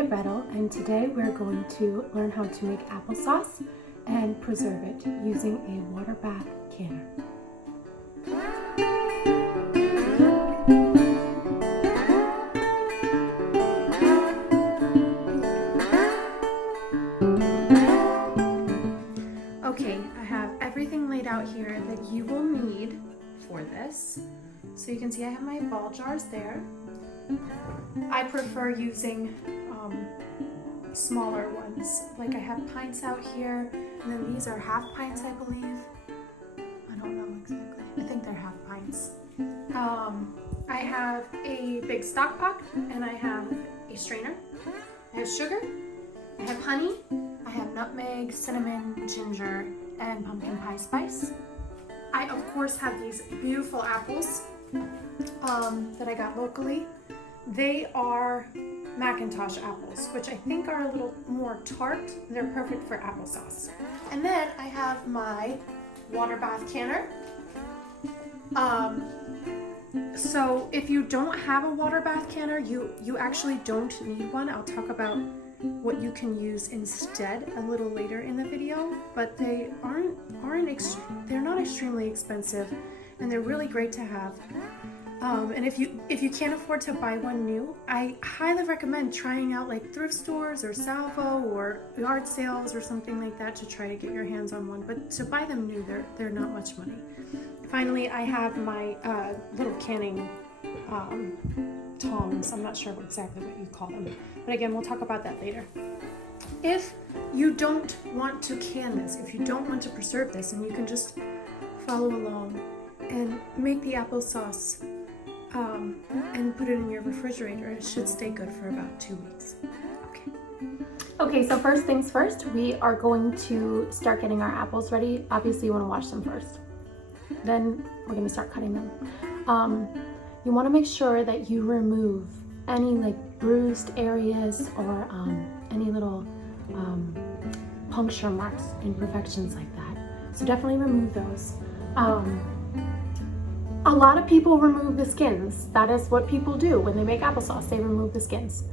Julia Brettel, and today we're going to learn how to make applesauce and preserve it using a water bath canner. Okay, I have everything laid out here that you will need for this. So you can see I have my ball jars there. I prefer using smaller ones. Like I have pints out here, and then these are half pints, I believe. I don't know exactly. I think they're half pints. I have a big stock pot, and I have a strainer. I have sugar. I have honey. I have nutmeg, cinnamon, ginger, and pumpkin pie spice. I of course have these beautiful apples that I got locally. They are Macintosh apples, which I think are a little more tart. They're perfect for applesauce. And then I have my water bath canner. So if you don't have a water bath canner, you actually don't need one. I'll talk about what you can use instead a little later in the video, but they're not extremely expensive, and they're really great to have. And if you can't afford to buy one new, I highly recommend trying out like thrift stores or Salvo or yard sales or something like that to try to get your hands on one. But to buy them new, they're not much money. Finally, I have my little canning tongs. I'm not sure exactly what you call them, but again, we'll talk about that later. If you don't want to can this, if you don't want to preserve this, and you can just follow along and make the applesauce and put it in your refrigerator, it should stay good for about 2 weeks. Okay, so first things first, we are going to start getting our apples ready. Obviously, you want to wash them first. Then we're going to start cutting them. You want to make sure that you remove any like bruised areas or any little puncture marks, imperfections like that. So definitely remove those. A lot of people remove the skins. That is what people do when they make applesauce. They remove the skins.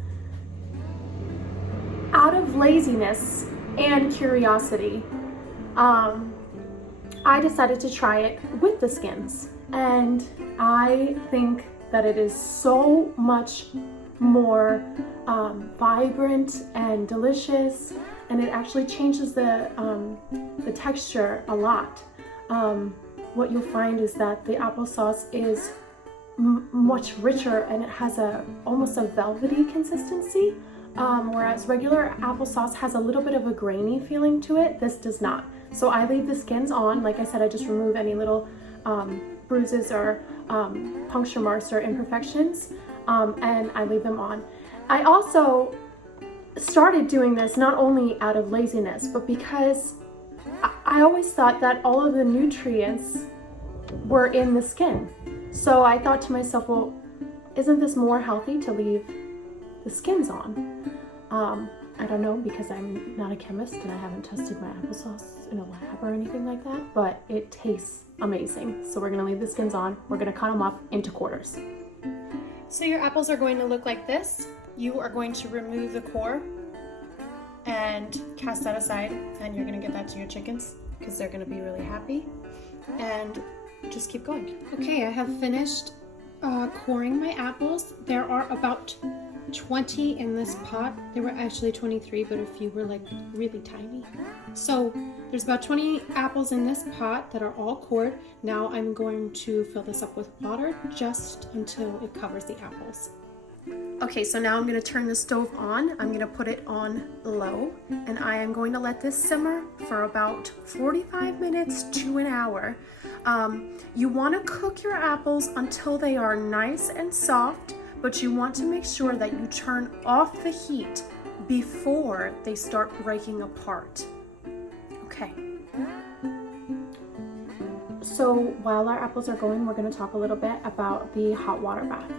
Out of laziness and curiosity, I decided to try it with the skins. And I think that it is so much more vibrant and delicious, and it actually changes the texture a lot. What you'll find is that the applesauce is much richer, and it has almost a velvety consistency, whereas regular applesauce has a little bit of a grainy feeling to it. This does not. So I leave the skins on. Like I said, I just remove any little bruises or puncture marks or imperfections, and I leave them on. I also started doing this not only out of laziness, but because I always thought that all of the nutrients were in the skin. So I thought to myself, well, isn't this more healthy to leave the skins on? I don't know, because I'm not a chemist and I haven't tested my applesauce in a lab or anything like that, but it tastes amazing. So we're gonna leave the skins on. We're gonna cut them up into quarters. So your apples are going to look like this. You are going to remove the core and cast that aside, and you're gonna give that to your chickens because they're gonna be really happy, and just keep going. Okay, I have finished coring my apples. There are about 20 in this pot. There were actually 23, but a few were like really tiny. So there's about 20 apples in this pot that are all cored. Now I'm going to fill this up with water just until it covers the apples. Okay, so now I'm going to turn the stove on. I'm going to put it on low, and I am going to let this simmer for about 45 minutes to an hour. You want to cook your apples until they are nice and soft, but you want to make sure that you turn off the heat before they start breaking apart. Okay. So while our apples are going, we're going to talk a little bit about the hot water bath.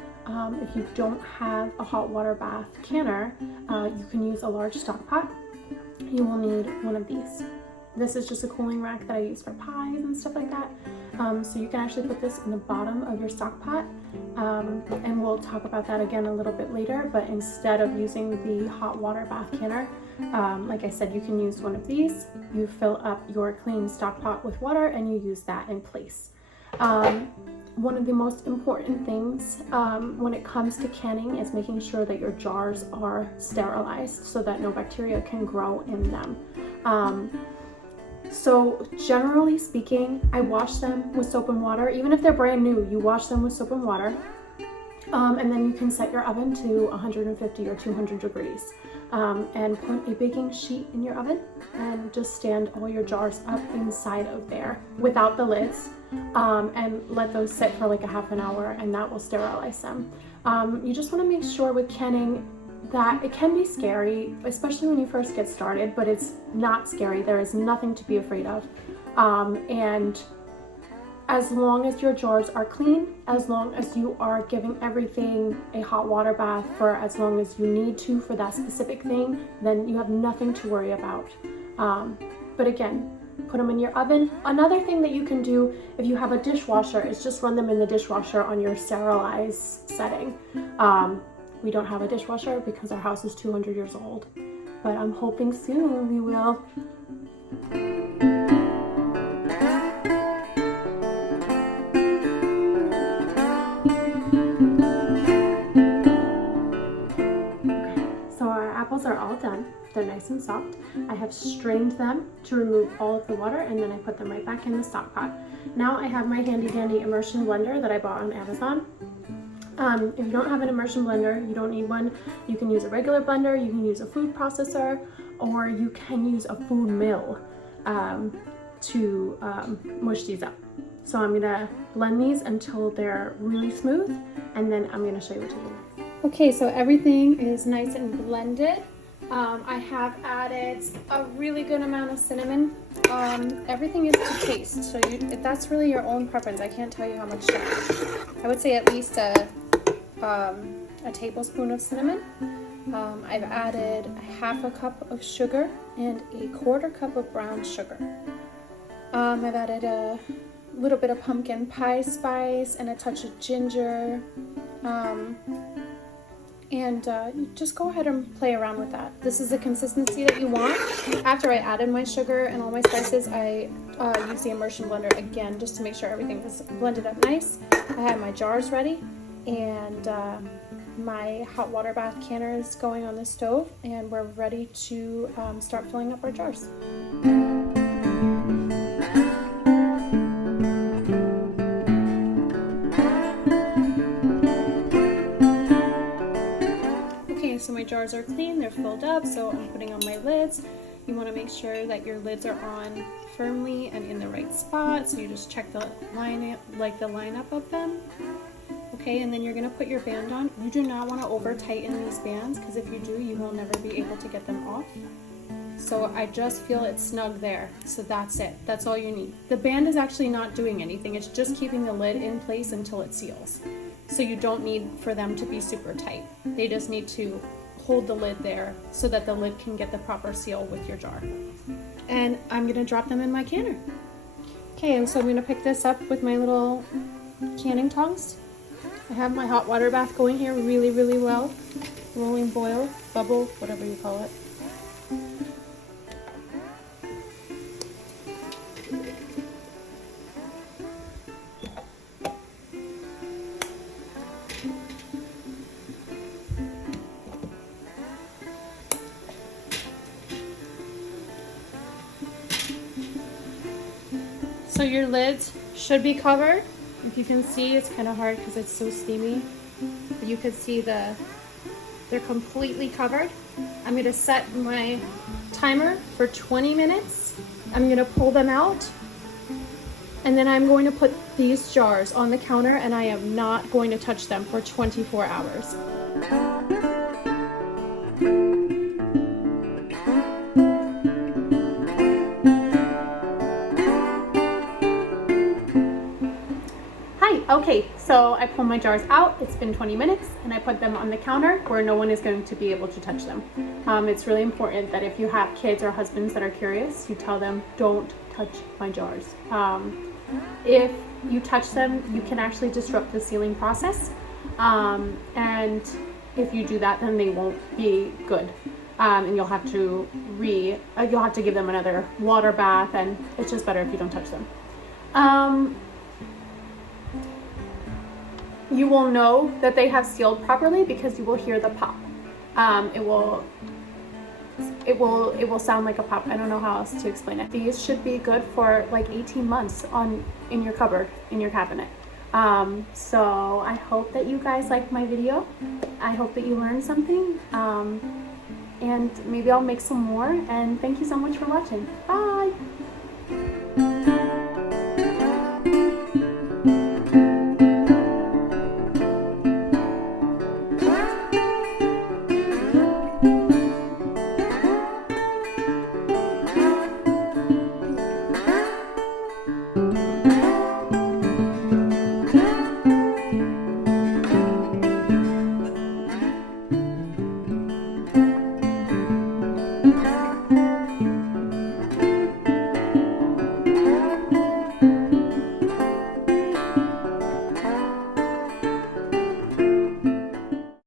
If you don't have a hot water bath canner, you can use a large stock pot. You will need one of these. This is just a cooling rack that I use for pies and and stuff like that. So you can actually put this in the bottom of your stock pot, and we'll talk about that again a little bit later. But instead of using the hot water bath canner, like I said, you can use one of these. You fill up your clean stock pot with water and you use that in place. One of the most important things when it comes to canning is making sure that your jars are sterilized so that no bacteria can grow in them. So generally speaking, I wash them with soap and water. Even if they're brand new, you wash them with soap and water. And then you can set your oven to 150 or 200 degrees. And put a baking sheet in your oven and just stand all your jars up inside of there without the lids, and let those sit for like a half an hour, and that will sterilize them. You just want to make sure with canning that it can be scary, especially when you first get started, but it's not scary. There is nothing to be afraid of. And as long as your jars are clean, as long as you are giving everything a hot water bath for as long as you need to for that specific thing, then you have nothing to worry about. But again, put them in your oven. Another thing that you can do if you have a dishwasher is just run them in the dishwasher on your sterilized setting. We don't have a dishwasher because our house is 200 years old, but I'm hoping soon we will. Are all done. They're nice and soft. I have strained them to remove all of the water, and then I put them right back in the stock pot. Now I have my handy dandy immersion blender that I bought on Amazon. If you don't have an immersion blender, you don't need one. You can use a regular blender, you can use a food processor, or you can use a food mill to mush these up. So I'm gonna blend these until they're really smooth, and then I'm gonna show you what to do. Okay, so everything is nice and blended. I have added a really good amount of cinnamon. Everything is to taste, so that's really your own preference. I can't tell you how much to add. I would say at least a tablespoon of cinnamon. I've added a half a cup of sugar and a quarter cup of brown sugar. I've added a little bit of pumpkin pie spice and a touch of ginger. And just go ahead and play around with that. This is the consistency that you want. After I added my sugar and all my spices, I used the immersion blender again just to make sure everything was blended up nice. I had my jars ready, and my hot water bath canner is going on the stove, and we're ready to start filling up our jars. So my jars are clean, they're filled up, so I'm putting on my lids. You want to make sure that your lids are on firmly and in the right spot, so you just check the lineup of them. Okay, and then you're going to put your band on. You do not want to over tighten these bands, because if you do, you will never be able to get them off. So I just feel it snug there, so that's it. That's all you need. The band is actually not doing anything, it's just keeping the lid in place until it seals. So you don't need for them to be super tight. They just need to hold the lid there so that the lid can get the proper seal with your jar. And I'm gonna drop them in my canner. Okay, so I'm gonna pick this up with my little canning tongs. I have my hot water bath going here really, really well. Rolling boil, bubble, whatever you call it. So your lids should be covered. If you can see, it's kind of hard because it's so steamy. But you can see they're completely covered. I'm going to set my timer for 20 minutes. I'm going to pull them out. And then I'm going to put these jars on the counter, and I am not going to touch them for 24 hours. Okay, so I pull my jars out. It's been 20 minutes, and I put them on the counter where no one is going to be able to touch them. It's really important that if you have kids or husbands that are curious, you tell them don't touch my jars. If you touch them, you can actually disrupt the sealing process, and if you do that, then they won't be good, and you'll have to give them another water bath, and it's just better if you don't touch them. You will know that they have sealed properly because you will hear the pop. It will sound like a pop. I don't know how else to explain it. These should be good for like 18 months in your cupboard, in your cabinet. So I hope that you guys liked my video. I hope that you learned something. And maybe I'll make some more. And thank you so much for watching. Bye!